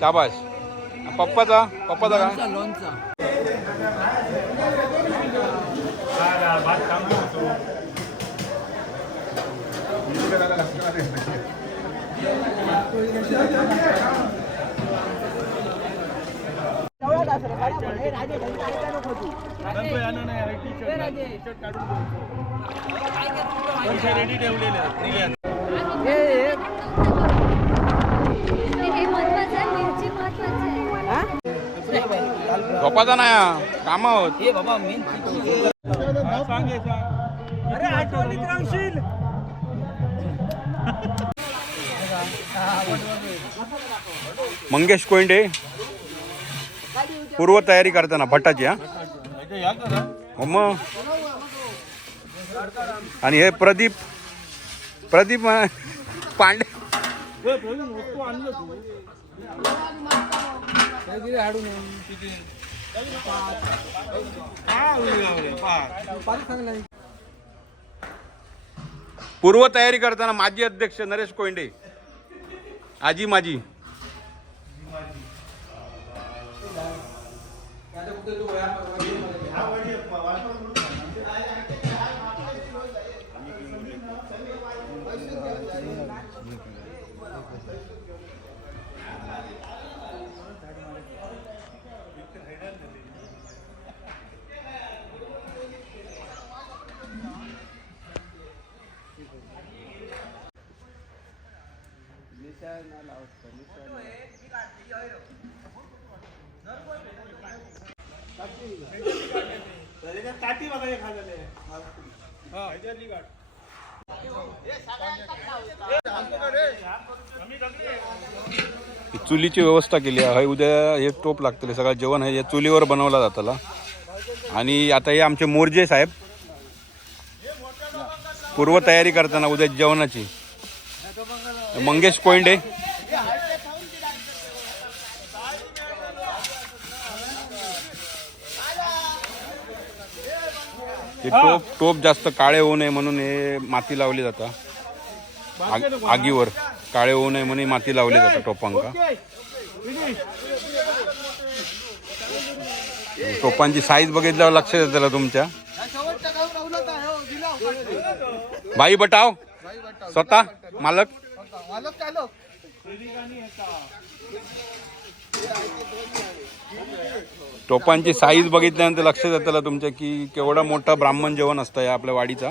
शाबाश पप्पाचा? पप्पाचा काय? लोणचा हे. झोपाचा नाही. काम आहोत हे बाबा मेन मंगेश कोंडे पूर्व तयारी करताना भट्टाची हा? हो मग. आणि हे प्रदीप प्रदीप पांडे. पूर्व तयारी करताना माजी अध्यक्ष नरेश कोंडे आजी माझी ही चुलीची व्यवस्था केली आहे. उद्या हे टोप लागतले सगळं जेवण आहे या चुलीवर बनवला जाताला आणि आता हे आमचे मोर्जे साहेब पूर्व तयारी करताना उद्या जेवणाची. मंगेश कोंडे हे टोप टोप जास्त काळे होऊ नये म्हणून हे माती लावली जातात आग- आगीवर काळे होऊ नये म्हणून माती लावली जातात टोपांका. टोपांची साईज बघितल्यावर लक्ष येतं तुमच्या. बाई बटाव. स्वतः मालक. टोपांची साईज बघितल्यानंतर लक्षात येतं तुमच्या की केवढा मोठा ब्राह्मण जेवण असतं या आपल्या वाडीचा.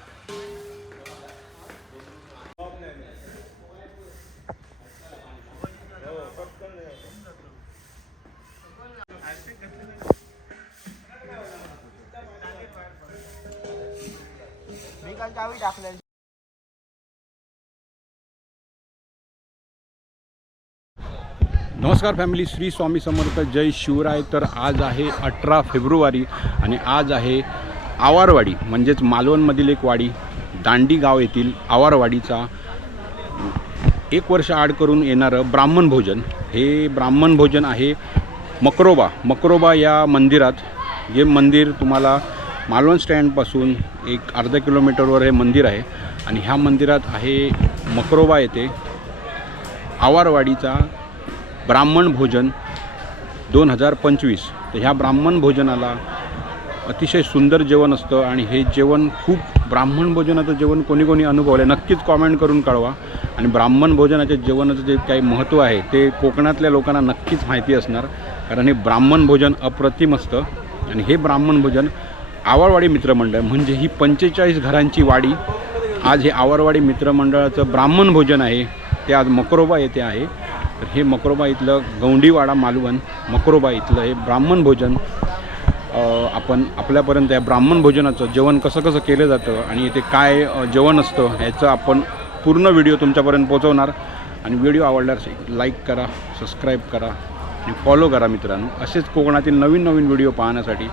नमस्कार फॅमिली श्री स्वामी समर्थ जय शिवराय. तर आज आहे अठरा फेब्रुवारी आणि आज आहे आवारवाडी म्हणजेच मालवणमधील एक वाडी दांडी गाव येथील आवारवाडीचा एक वर्ष आड करून येणारं ब्राह्मण भोजन. हे ब्राह्मण भोजन आहे मकरोबा. मकरोबा या मंदिरात जे मंदिर तुम्हाला मालवण स्टँडपासून एक अर्धा किलोमीटरवर हे मंदिर आहे आणि ह्या मंदिरात आहे मकरोबा येथे आवारवाडीचा ब्राह्मण भोजन दोन हजार पंचवीस. तर ह्या ब्राह्मण भोजनाला अतिशय सुंदर जेवण असतं आणि हे जेवण खूप ब्राह्मण भोजनाचं जेवण कोणी कोणी अनुभवलं आहे नक्कीच कॉमेंट करून कळवा. आणि ब्राह्मण भोजनाच्या जेवणाचं जे काही महत्त्व आहे ते कोकणातल्या लोकांना नक्कीच माहिती असणार. कारण हे ब्राह्मण भोजन अप्रतिम असतं. आणि हे ब्राह्मण भोजन आवारवाडी मित्रमंडळ म्हणजे ही पंचेचाळीस घरांची वाडी. आज हे आवारवाडी मित्रमंडळाचं ब्राह्मण भोजन आहे. ते आज मकरोबा येथे आहे. तर हे मकरोबा इथलं गौंडीवाडा मालवण मकरोबा इथलं हे ब्राह्मण भोजन. आपण आपल्यापर्यंत या ब्राह्मण भोजनाचं जेवण कसं कसं केलं जातं आणि इथे काय जेवण असतं ह्याचं आपण पूर्ण व्हिडिओ तुमच्यापर्यंत पोहोचवणार. आणि व्हिडिओ आवडल्यास लाईक करा सबस्क्राईब करा आणि फॉलो करा मित्रांनो. असेच कोकणातील नवीन नवीन व्हिडिओ पाहण्यासाठी.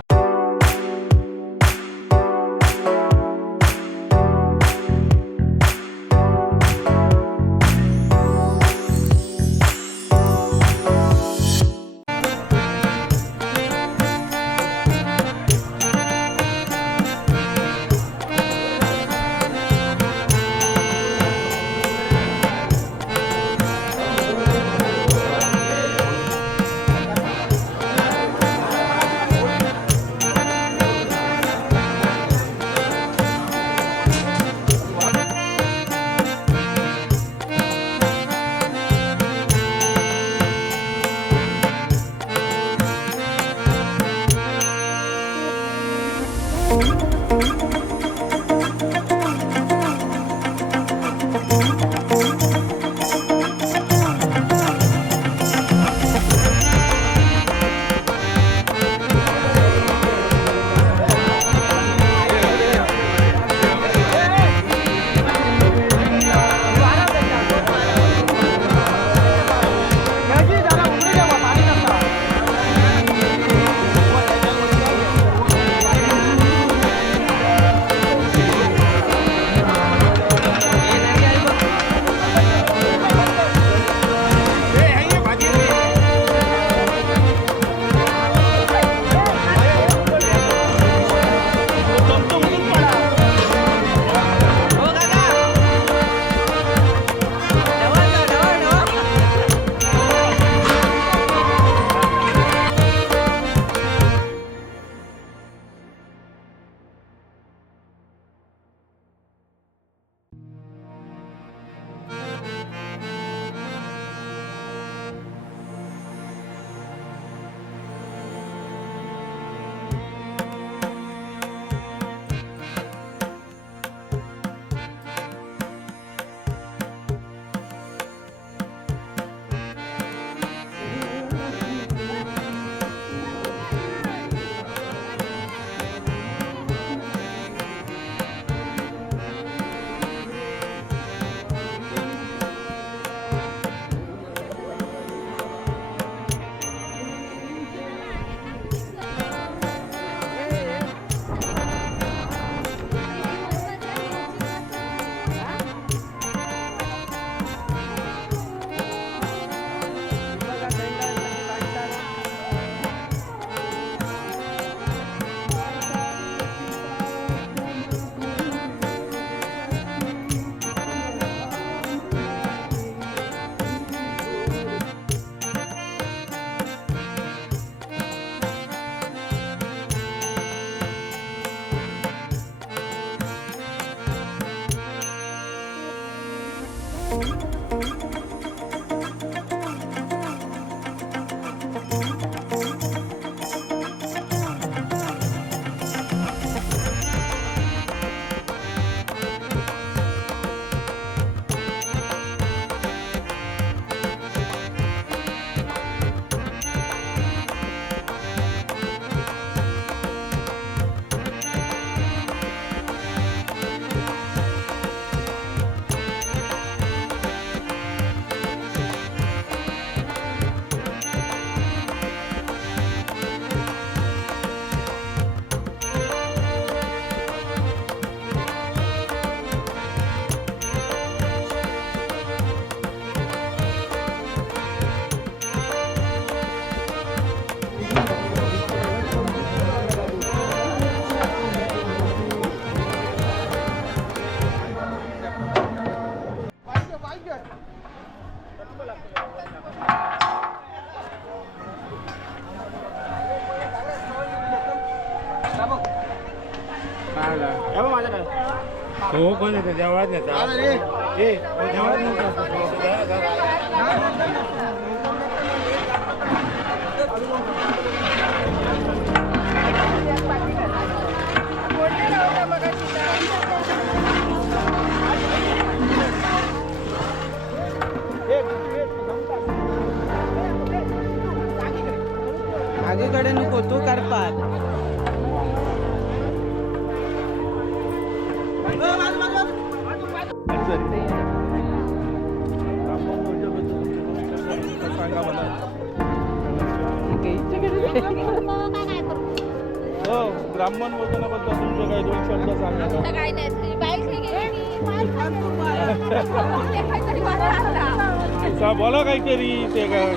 कोण येतो देवळात नेता ए देवळात नेता आगीकडे नको तू करपात ब्राह्मण भोजनाबद्दल तुमचे काही दोन शब्द सांगा. काय नाही. तुझी बाईक. सा- बोला काहीतरी ते काय?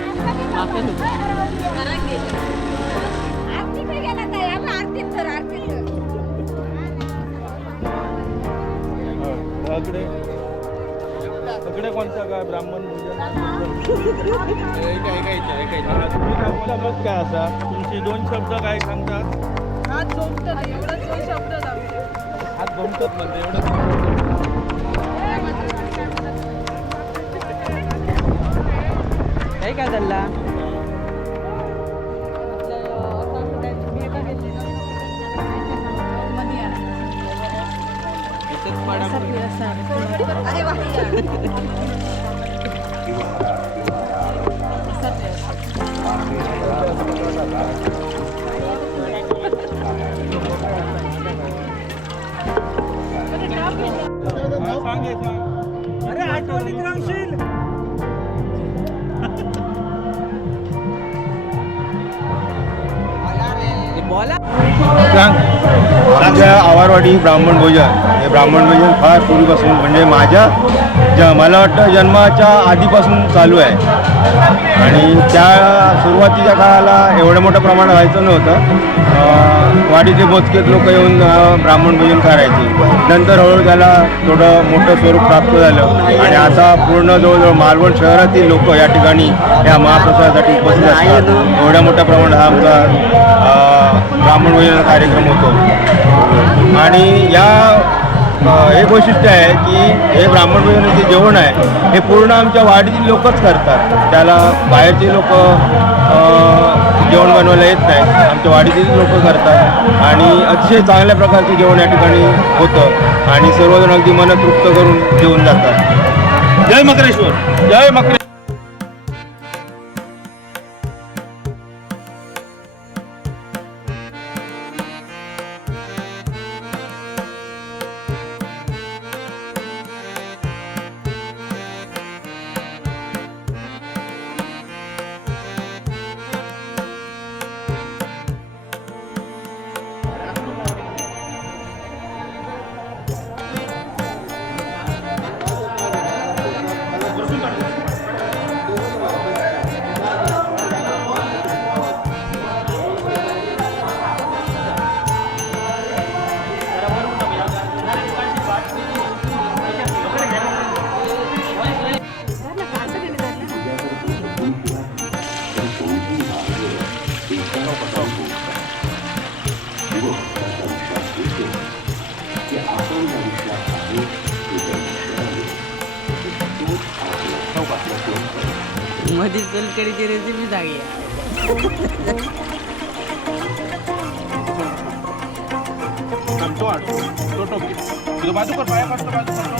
काय. इकडे. इकडे कोणता काय ब्राह्मण भोजन तुम्ही काय बोला मत काय असा? तुमचे दोन शब्द काय सांगतात? हात झोपतात एवढंच दोन शब्द लावते हात जमतात म्हणजे एवढं काय काय चालला हा, हे अरे आठवणीत राहशील आमच्या आवारवाडी ब्राह्मण भोजन. हे ब्राह्मण भोजन फार पूर्वीपासून म्हणजे माझ्या ज मला वाटतं जन्माच्या आधीपासून चालू आहे. आणि त्या सुरुवातीच्या काळाला एवढं मोठं प्रमाण व्हायचं नव्हतं. वाडीचे मोजकेच लोक येऊन ब्राह्मण भोजन करायचे. नंतर हळूहळू त्याला थोडं मोठं स्वरूप प्राप्त झालं. आणि आता पूर्ण जवळजवळ मालवण शहरातील लोक या ठिकाणी या महाप्रसादासाठी उपस्थित असतात. एवढ्या मोठ्या प्रमाणात हा आमचा ब्राह्मण भोजन कार्यक्रम होतो. आणि या हे वैशिष्ट्य आहे की हे ब्राह्मण भोजन जे जेवण आहे हे पूर्ण आमच्या वाडीतील लोकच करतात. त्याला बाहेरचे लोक जेवण बनवायला येत नाही. आमच्या वाडीतील लोक करतात. आणि अतिशय चांगल्या प्रकारचे जेवण या ठिकाणी होतं. आणि सर्वजण अगदी मन तृप्त करून जेवून जातात. जय मकरेश्वर. जय मकरे मध्ये रेसिपी सांगे तो तो टोप. घे. बाजू कर पाया पडतो बाजू कर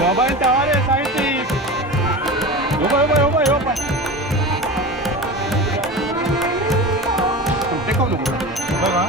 मोबाईल टावर आहे साहित्यिक. टेकव नको बघा.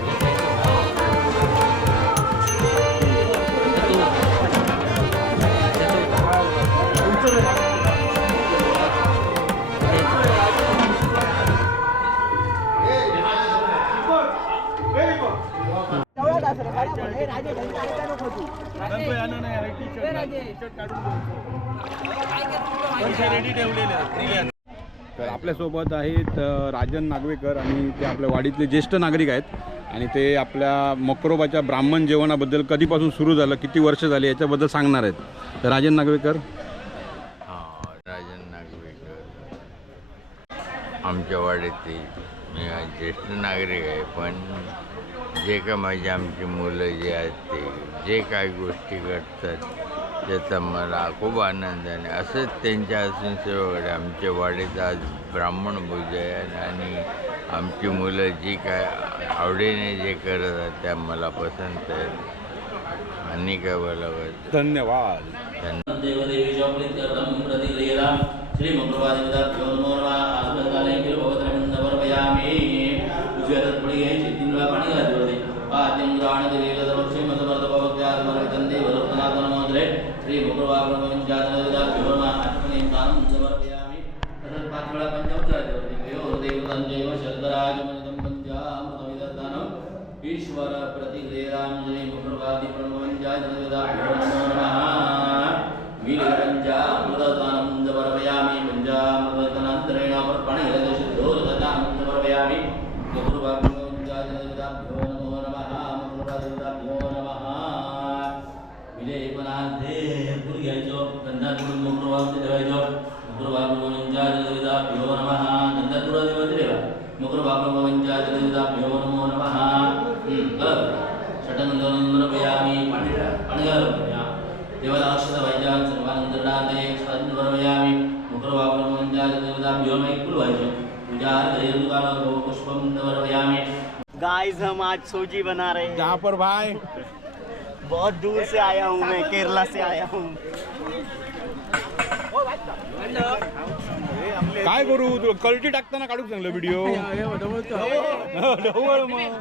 आपल्यासोबत आहेत राजन नागवेकर आणि ते आपल्या वाडीतले ज्येष्ठ नागरिक आहेत. आणि ते आपल्या मकरोबाच्या ब्राह्मण जेवणाबद्दल कधीपासून सुरू झालं किती वर्ष झाली याच्याबद्दल सांगणार आहेत. तर राजन नागवेकर. हां राजन नागवेकर. आमच्या वाड्यातील मी ज्येष्ठ नागरिक आहे पण जे का माझी आमची मुलं जे आहेत ते जे काही गोष्टी घडतात त्याचा मला खूप आनंद आहे. आणि असंच त्यांच्या असून सर्वकडे आमच्या वाडीत आज ब्राह्मण भोजन आणि आमची मुलं जी काय आवडीने जे करत आहेत त्या मला पसंत आहेत. आणि काय बोलावं? धन्यवाद. देवदेवीशो गाइस हम आज सोजी बना रहे हैं। जहाँ पर भाई। बहुत दूर से आया हूँ मैं केरला से आया हूँ। काय करू? तू कलटी टाकताना काढू चांगलं व्हिडिओ ढवळ मग.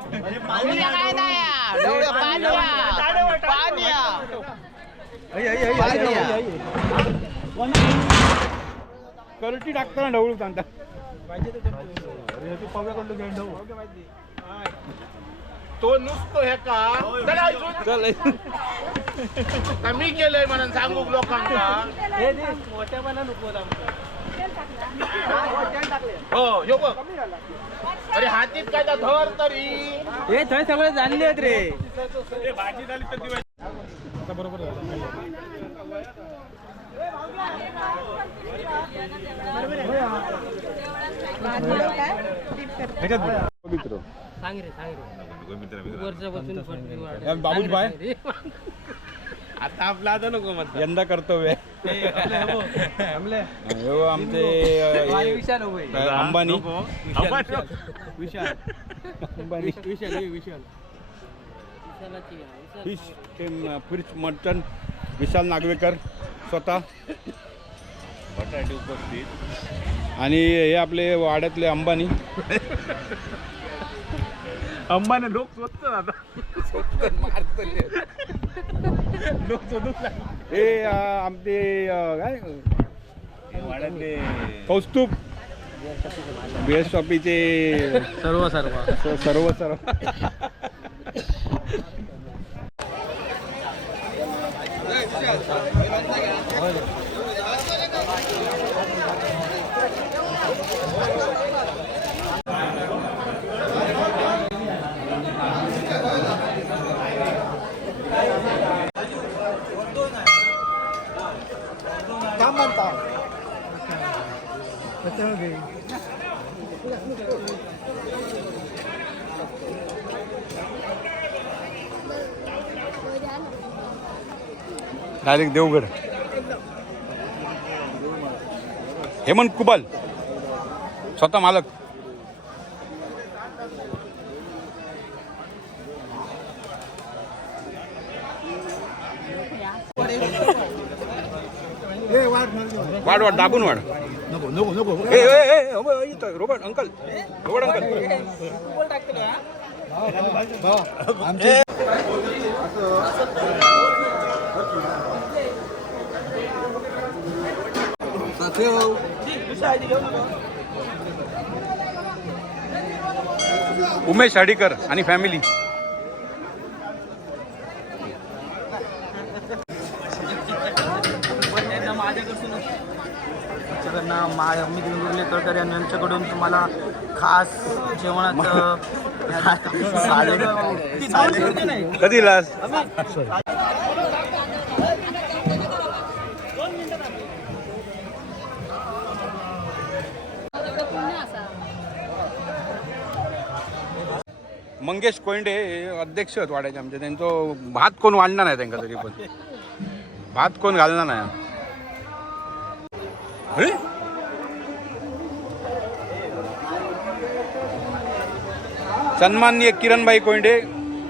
कलटी टाकताना ढवळू सांगता तो नुसतो हे का? चला इथून. केलंय म्हणून सांगू लोकांना. हो यो बघ. अरे हातीत काय तर धर तरी. हे थंय सगळे जाणले आहेत रे पवित्र सांग रे सांग रे वर्षापासून फटवी वाढ- या बाबूज भाई आता आपला आता नको मत यंदा कर्तव्य. हो, आमचे अंबानी. विशाल अंबानी विशाल विशाल फिश मटन विशाल नागवेकर स्वतः. आणि हे आपले वाड्यातले अंबानी. अंबाने लोक स्वस्त आता. हे अ, आमचे काय? कौस्तुभ. बी एस ऑफीचे सर्व. सर्व सर्व. सर्व डायरेक्ट देवगड. हेमंत कुबल. स्वतः मालक. वाढ वाढ दाबून वाढ. नको नको नको. Robert uncle. Robert uncle. Umesh Hadikar आणि फॅमिली मा अमित वेंगुर्लेकर यांच्याकडून तुम्हाला खास जेवणाचं कधी लास? मंगेश कोंडे हे अध्यक्ष आहेत वाड्याचे आमचे. त्यांचं भात कोण वाढणार नाही त्यांना तरी पण. भात कोण घालणार नाही. सन्माननीय किरणबाई कोंडे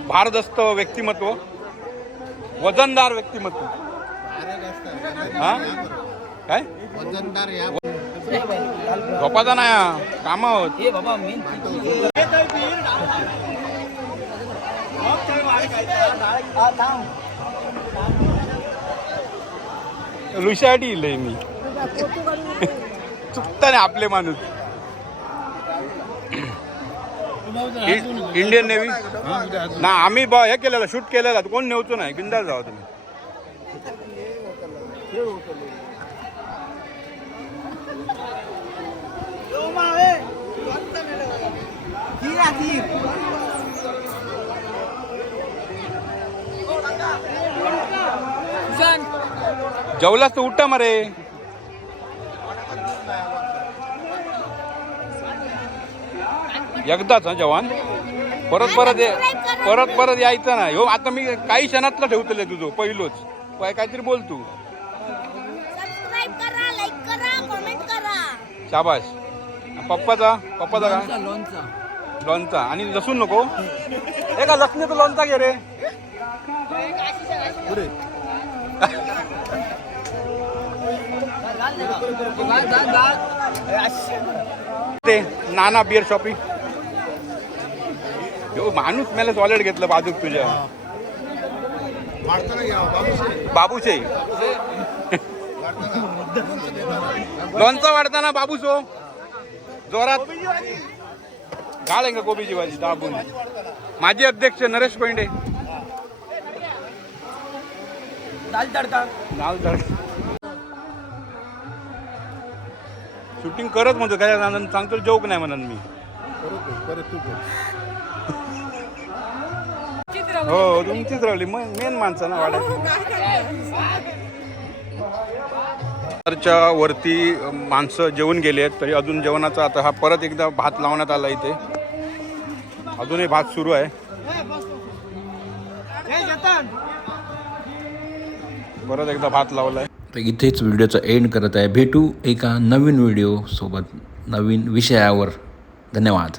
भारदस्त व्यक्तिमत्व वजनदार व्यक्तिमत्व. हा? काय? झोपाचा नाही काम कामावर. लुशाटी इलय मी. चुकता नाही आपले माणूस. इ- इंडियन नेव्ही? ना आम्ही ब हे केलेलं शूट केलेलं कोण नेवतो नाही? बिंदास जावा तुम्ही. जेवलास तर उठा मरे. एकदाच हा जवान? परत परत ये परत परत यायचं ना हो आता मी काही क्षणातलं ठेवतले तुझं पहिलोच. काय- काहीतरी बोल तू. सबस्क्राईब करा लाईक करा कमेंट करा. शाबाश पप्पाचा पप्पाचा का लोणचा लोणचा. आणि लसूण नको? हे का लसणीचा लोणचा घे रे. ते नाना बिअर शॉपिंग हो माणूस मला सॉलिड घेतलं बाजूक तुझ्या. बाबूचे लोणचा वाढताना बाबूसो. जोरात. घालेन का कोबीची भाजी? दाबून. माजी अध्यक्ष नरेश पैंडे दाल तडका. नाव शूटिंग करत म्हणतो काय आनंद सांगतो जोक नाही म्हणून मी. हो तुमचीच राहिली मेन माणसं ना वाड्याच्या वरती माणसं जेवून गेली आहेत तरी अजून जेवणाचा आता हा परत एकदा भात लावण्यात आला इथे. अजूनही भात सुरू आहे. परत एकदा भात लावलाय. तर इथेच व्हिडिओचा एंड करत आहे. भेटू एका नवीन व्हिडिओ सोबत नवीन विषयावर. धन्यवाद.